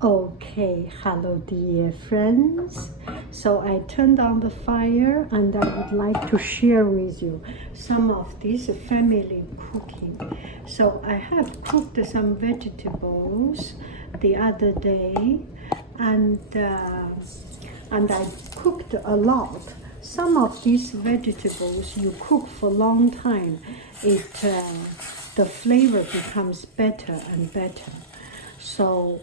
Okay, hello dear friends. So I turned on the fire and I would like to share with you some of this family cooking. So I have cooked some vegetables the other day and I cooked a lot. Some of these vegetables you cook for a long time, the flavor becomes better and better. So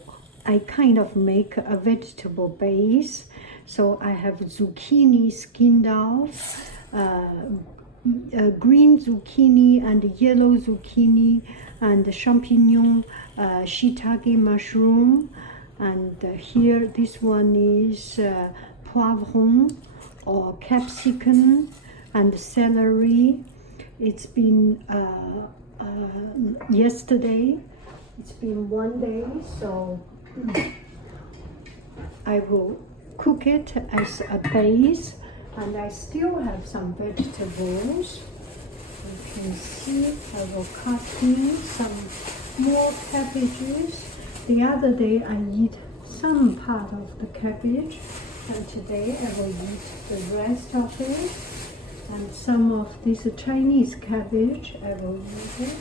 I kind of make a vegetable base. So I have zucchini skinned off, green zucchini and yellow zucchini, and champignon, shiitake mushroom, and here this one is poivron or capsicum and celery. It's been yesterday. It's been one day, so I will cook it as a base, and I still have some vegetables. You can see I will cut in some more cabbages. The other day I eat some part of the cabbage, and today I will eat the rest of it. And some of this Chinese cabbage, I will eat it.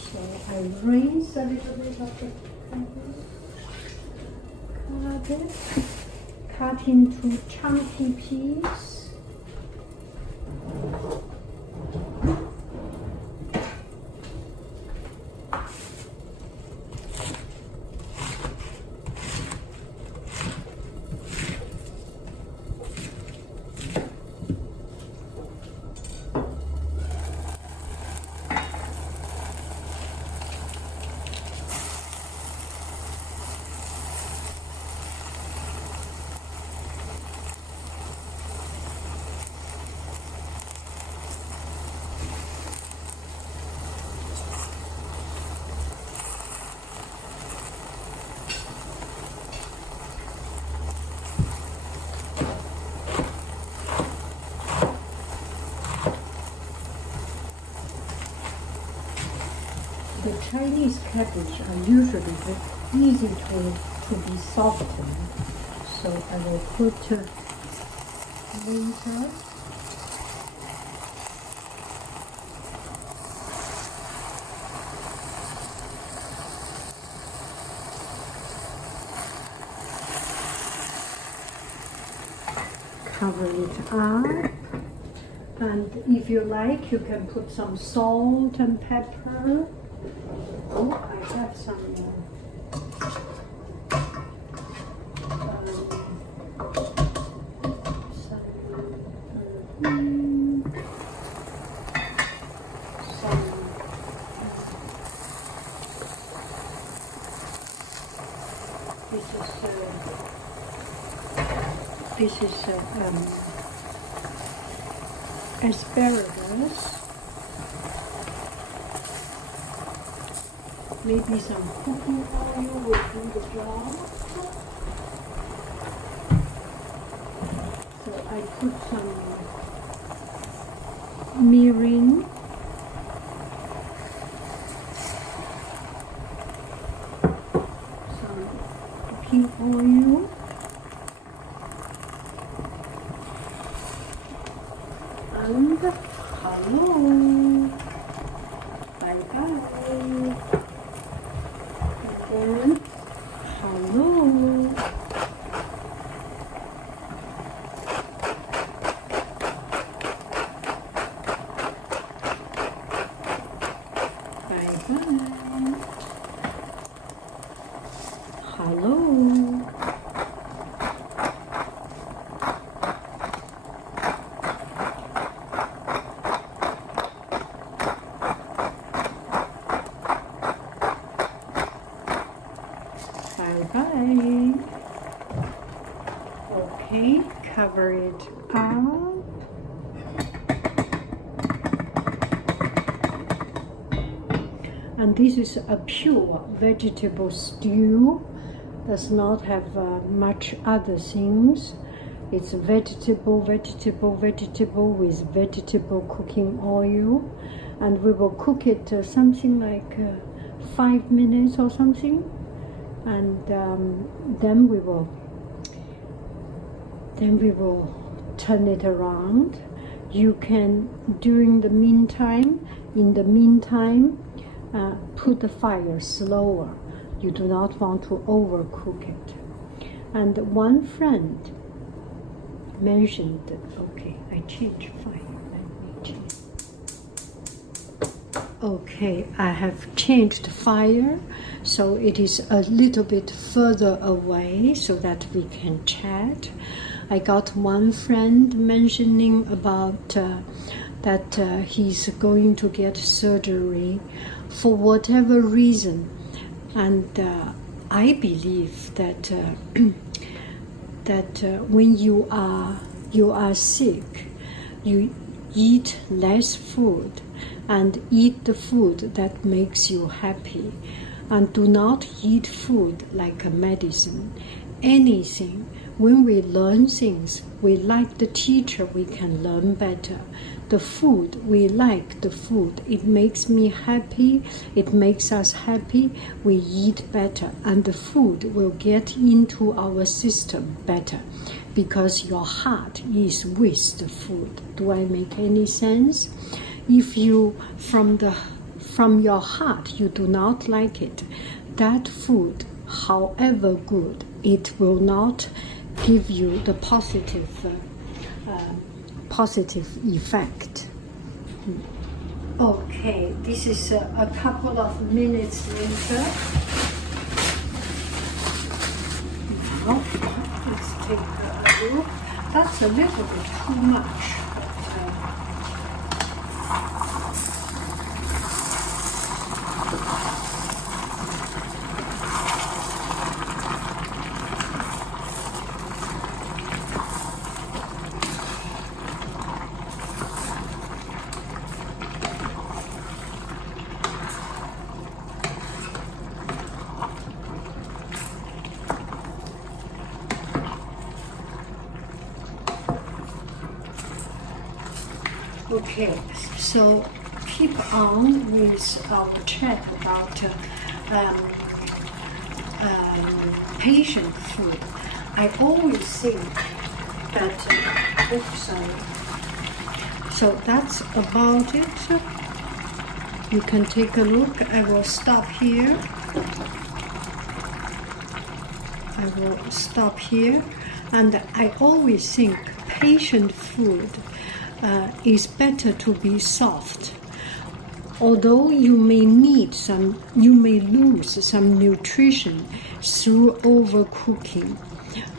So I rinse a little bit of the cabbage, cut into chunky pieces. The Chinese cabbage are usually very easy to be softened, so I will put later. Cover it up, and if you like, you can put some salt and pepper. Oh, I have some this is asparagus. Maybe some cooking oil will do the job. So I put some mirin, some cooking oil, and hello, bye-bye. And hello. Bye-bye. Hello. Bye-bye. Okay, cover it up. And this is a pure vegetable stew. Does not have much other things. It's vegetable with vegetable cooking oil. And we will cook it something like 5 minutes or something. and then we will turn it around. You can, in the meantime, put the fire slower. You do not want to overcook it. And one friend mentioned, okay, I changed fire. Let me change. Okay, I have changed fire, so it is a little bit further away so that we can chat. I got one friend mentioning about that he's going to get surgery for whatever reason, and I believe that when you are sick, you eat less food and eat the food that makes you happy, and do not eat food like a medicine. Anything. When we learn things, we like the teacher, we can learn better. The food, we like the food. It makes me happy, it makes us happy, we eat better. And the food will get into our system better because your heart is with the food. Do I make any sense? If you, from your heart, you do not like it, that food, however good, it will not give you the positive effect. Okay, this is a couple of minutes later. Now, let's take a look. That's a little bit too much. Okay, so keep on with our chat about patient food. I always think that, so that's about it. You can take a look. I will stop here. And I always think patient food is better to be soft. Although you may lose some nutrition through overcooking,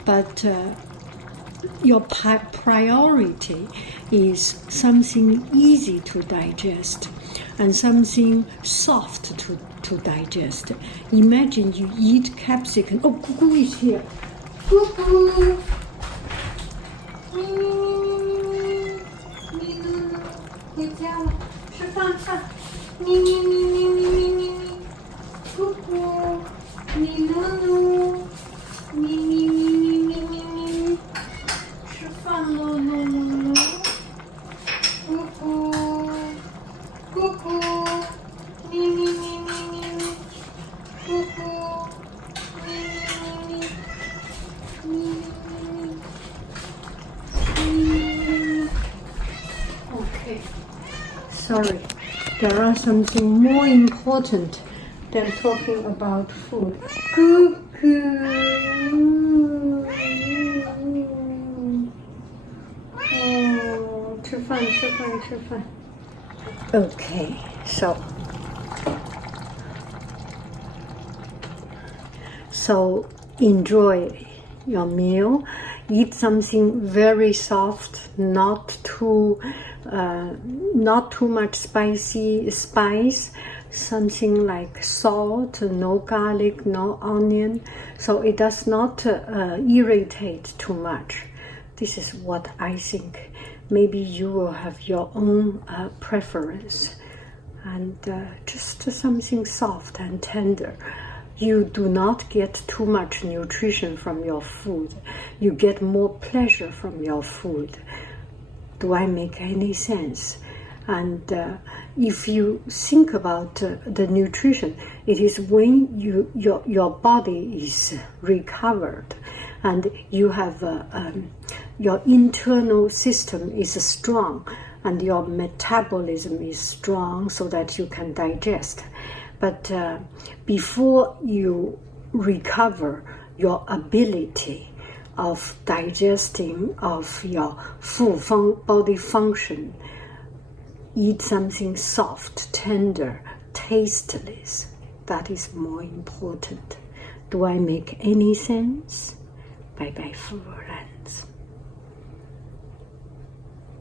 but your priority is something easy to digest and something soft to digest. Imagine you eat capsicum. Oh, Gugu is here. Gugu! Sorry, there are something more important than talking about food. Cuckoo! Oh, 吃饭. Okay, so enjoy your meal. Eat something very soft, not too much spice, something like salt, no garlic, no onion, so it does not irritate too much. This is what I think. Maybe you will have your own preference, and just something soft and tender. You do not get too much nutrition from your food. You get more pleasure from your food. Do I make any sense? And if you think about the nutrition, it is when your body is recovered and you have your internal system is strong and your metabolism is strong so that you can digest. But before you recover your ability of digesting, of your full body function, eat something soft, tender, tasteless. That is more important. Do I make any sense? 拜拜，夫人。